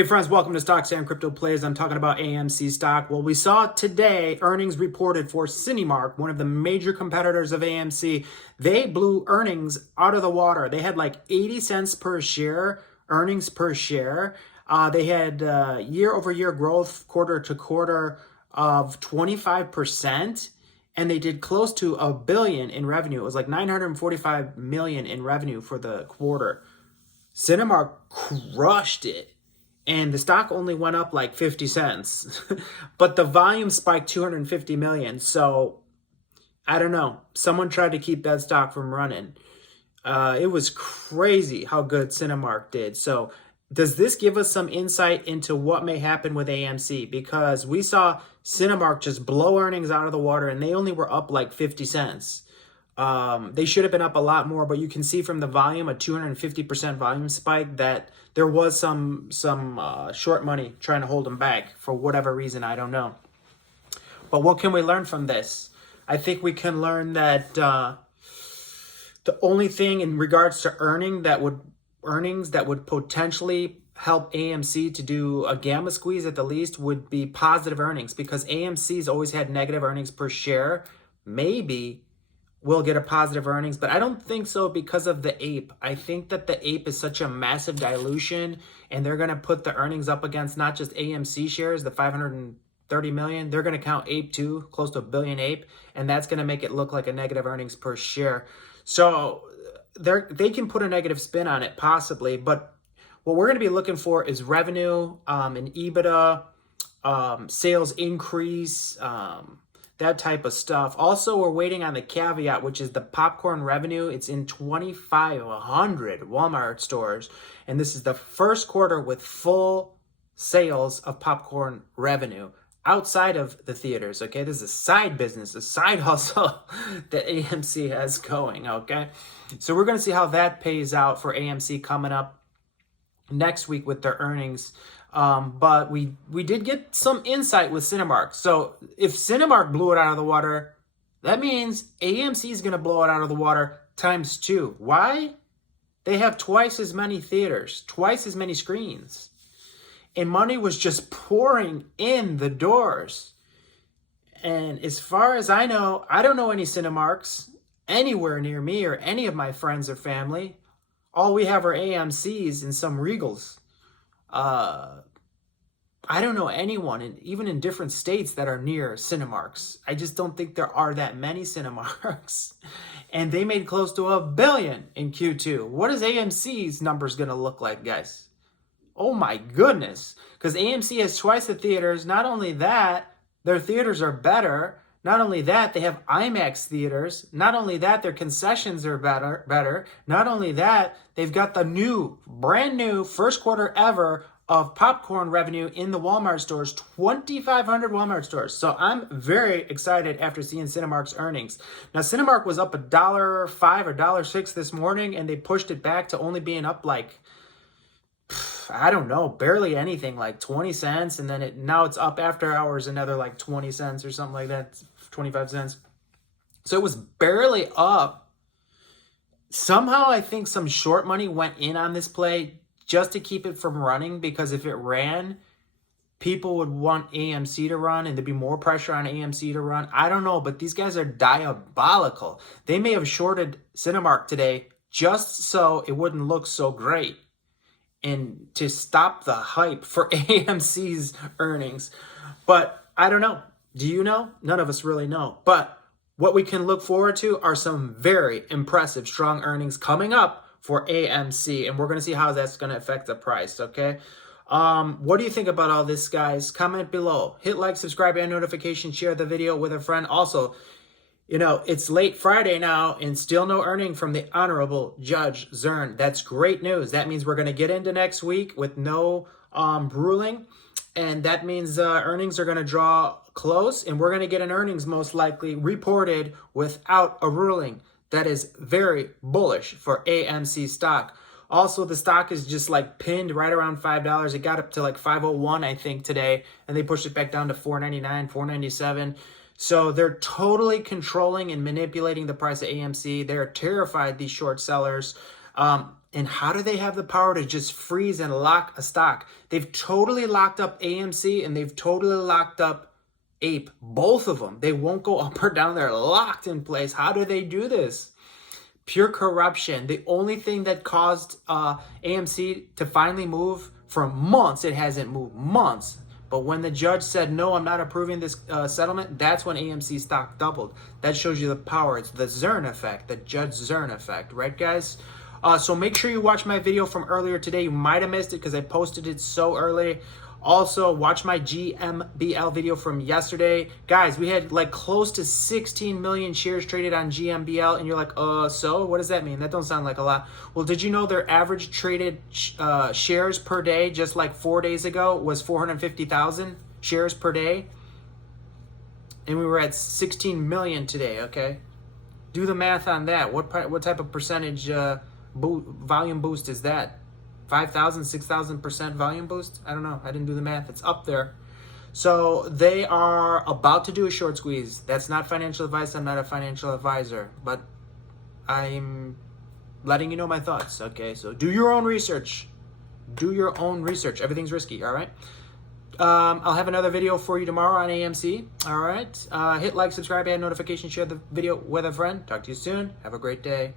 Hey friends, welcome to Stocks and Crypto Plays. I'm talking about AMC stock. Well, we saw today earnings reported for Cinemark, one of the major competitors of AMC. They blew earnings out of the water. They had like 80 cents per share, earnings per share. They had year-over-year growth, quarter to quarter of 25%. And they did close to $1 billion in revenue. It was like 945 million in revenue for the quarter. Cinemark crushed it. And the stock only went up like 50 cents, but the volume spiked 250 million. So I don't know. Someone tried to keep that stock from running. It was crazy how good Cinemark did. So does this give us some insight into what may happen with AMC? Because we saw Cinemark just blow earnings out of the water and they only were up like 50 cents. They should have been up a lot more, but you can see from the volume, a 250% volume spike, that there was some short money trying to hold them back for whatever reason. I don't know. But what can we learn from this? I think we can learn that the only thing in regards to earnings that would potentially help AMC to do a gamma squeeze at the least would be positive earnings, because AMC's always had negative earnings per share. Maybe we'll get a positive earnings, but I don't think so because of the ape. I think that the ape is such a massive dilution, and they're going to put the earnings up against not just AMC shares, the 530 million. They're going to count ape too, close to $1 billion ape, and that's going to make it look like a negative earnings per share. So they can put a negative spin on it possibly, but what we're going to be looking for is revenue, and EBITDA, sales increase, that type of stuff. Also, we're waiting on the caveat, which is the popcorn revenue. It's in 2,500 Walmart stores, and this is the first quarter with full sales of popcorn revenue outside of the theaters, okay? This is a side business, a side hustle that AMC has going, okay? So we're going to see how that pays out for AMC coming up next week with their earnings. But we did get some insight with Cinemark. So if Cinemark blew it out of the water, that means AMC is going to blow it out of the water times 2. Why? They have twice as many theaters, twice as many screens. And money was just pouring in the doors. And as far as I know, I don't know any Cinemarks anywhere near me or any of my friends or family. All we have are AMCs and some Regals. I don't know anyone, even in different states, that are near Cinemarks. I just don't think there are that many Cinemarks. And they made close to $1 billion in Q2. What is AMC's numbers going to look like, guys? Oh my goodness. Because AMC has twice the theaters. Not only that, their theaters are better. Not only that, they have IMAX theaters. Not only that, their concessions are better. Not only that, they've got the brand new first quarter ever of popcorn revenue in the Walmart stores, 2,500 Walmart stores. So I'm very excited after seeing Cinemark's earnings. Now, Cinemark was up $1.05 or $1.06 this morning, and they pushed it back to only being up like, I don't know, barely anything, like 20 cents. And then now it's up after hours another like 20 cents or something like that, 25 cents. So it was barely up. Somehow I think some short money went in on this play just to keep it from running, because if it ran, people would want AMC to run and there'd be more pressure on AMC to run. I don't know, but these guys are diabolical. They may have shorted Cinemark today just so it wouldn't look so great, and to stop the hype for AMC's earnings. But I don't know. Do you know? None of us really know. But what we can look forward to are some very impressive, strong earnings coming up for AMC. And we're going to see how that's going to affect the price, okay? What do you think about all this, guys? Comment below. Hit like, subscribe, and notification. Share the video with a friend. Also, you know, it's late Friday now and still no earning from the Honorable Judge Zern. That's great news. That means we're going to get into next week with no ruling. And that means earnings are going to draw close, and we're going to get an earnings most likely reported without a ruling. That is very bullish for AMC stock. Also, the stock is just like pinned right around $5. It got up to like 501, I think, today, and they pushed it back down to 499, 497. So they're totally controlling and manipulating the price of AMC. They're terrified, these short sellers. And how do they have the power to just freeze and lock a stock? They've totally locked up AMC and they've totally locked up Ape. Both of them. They won't go up or down. They're locked in place. How do they do this? Pure corruption. The only thing that caused AMC to finally move for months, it hasn't moved months. But when the judge said, no, I'm not approving this settlement, that's when AMC stock doubled. That shows you the power. It's the Zern effect, the Judge Zern effect, right, guys? So make sure you watch my video from earlier today. You might have missed it because I posted it so early. Also, watch my GMBL video from yesterday. Guys, we had like close to 16 million shares traded on GMBL, and you're like, so what does that mean? That don't sound like a lot. Well, did you know their average traded shares per day just like 4 days ago was 450,000 shares per day? And we were at 16 million today, okay? Do the math on that. What type of percentage volume boost is that? 5,000, 6,000% volume boost? I don't know. I didn't do the math. It's up there. So they are about to do a short squeeze. That's not financial advice. I'm not a financial advisor, but I'm letting you know my thoughts. Okay, so do your own research. Do your own research. Everything's risky, all right? I'll have another video for you tomorrow on AMC. All right. Hit like, subscribe, and notification. Share the video with a friend. Talk to you soon. Have a great day.